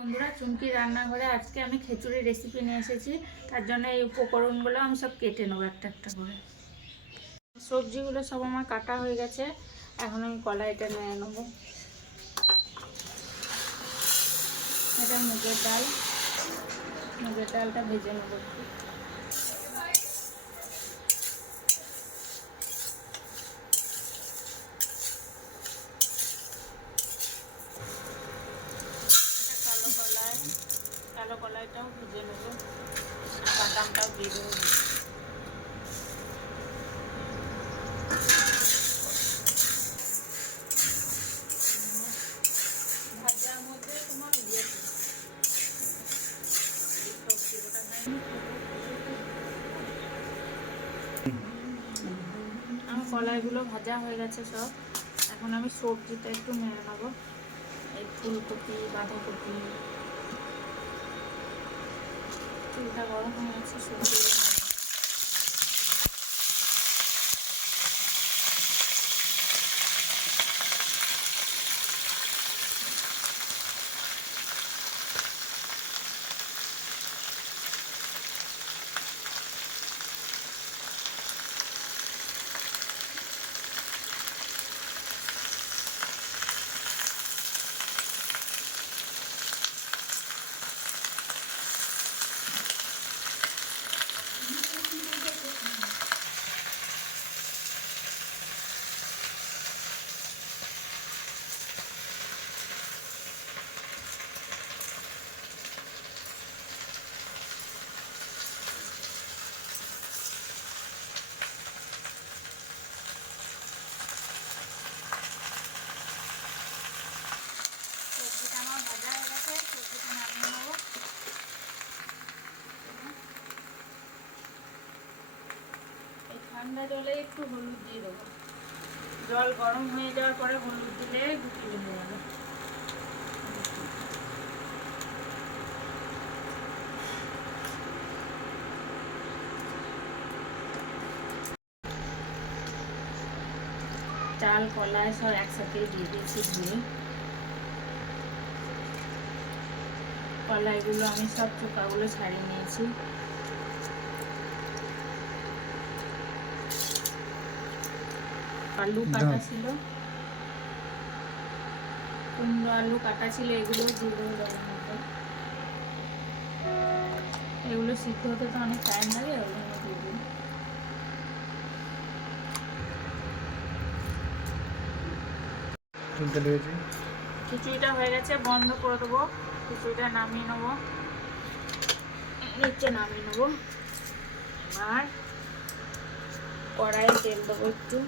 বন্ধুরা, চুমকি রান্নাঘরে আজকে আমি খিচুড়ি রেসিপি নিয়ে এসেছি। তার জন্য এই উপকরণগুলো আমি সব কেটে নেবো একটা একটা করে। সবজিগুলো সব আমার কাটা হয়ে গেছে। এখন আমি কড়াইটা নিয়ে নেবো। এটা মুগের ডালটা ভেজে নেবো একটু। কালো কলাইটাও ভেজে নেবো আর বাদামটাও দিয়ে দেবো। ভাজার মধ্যে তোমার আমার কলাইগুলো ভাজা হয়ে গেছে সব। এখন আমি সবজিটা একটু নেড়ে নেবো। এই ফুলকপি, বাঁধাকপি, চুলটা গরম হয়ে গেছে। সবজি আমার ভাজা হয়ে গেছে। সবজিটা নামিয়ে নেবো। এই ঠান্ডা জলে একটু হলুদ দিয়ে দেবো। জল গরম হয়ে যাওয়ার পরে হলুদ দিলে গুটিয়ে হয়ে যাবে। চাল কলাই সব একসাথে দিয়ে দিয়েছি ধুয়ে। কলাইগুলো আমি সব চোকাগুলো ছাড়িয়ে নিয়েছি। আলু কাটা ছিল, কুমড়ো আলু কাটা ছিল, এগুলো দিয়ে দেবো। এগুলো সিদ্ধ হতে তো অনেক টাইম লাগে, ওই জন্য দিয়ে দিই। খিচুড়িটা হয়ে গেছে, বন্ধ করে দেবো। খিচুড়িটা নামিয়ে নেবো, নিচে নামিয়ে নেবো। আর কড়াইয়ে তেল দেবো একটু।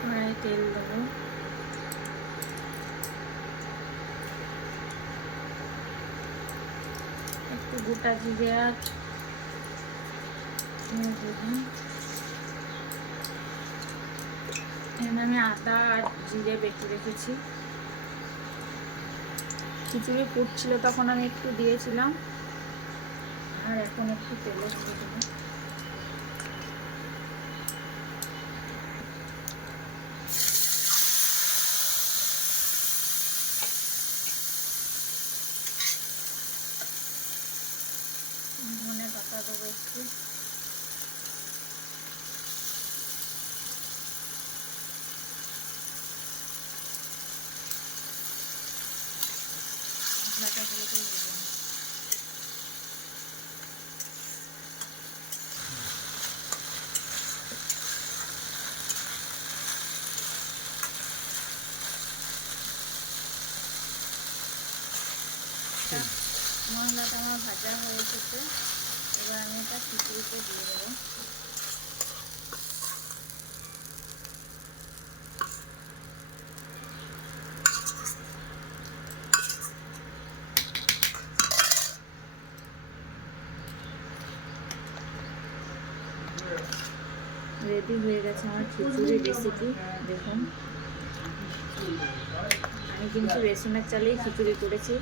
কড়াইয়ে তেল দেবো। একটু গোটা জিরে আর এখানে আমি আদা আর জিরে বেটে রেখেছি। খিচুড়ি ফুটছিল তখন আমি একটু দিয়েছিলাম, আর এখন একটু তেলে দিয়ে দেবো। ধনে পাতা দেবো একটু। মশলাটা ভালো করে দেবো। মশলাটা আমার ভাজা হয়ে এসেছে। এবার আমি এটা খিচুড়িতে দিয়ে দেবো। রেডি হয়ে গেছে আমার খিচুড়ি রেসিপি। দেখুন, আমি কিন্তু রেশনের চালেই খিচুড়ি করেছি।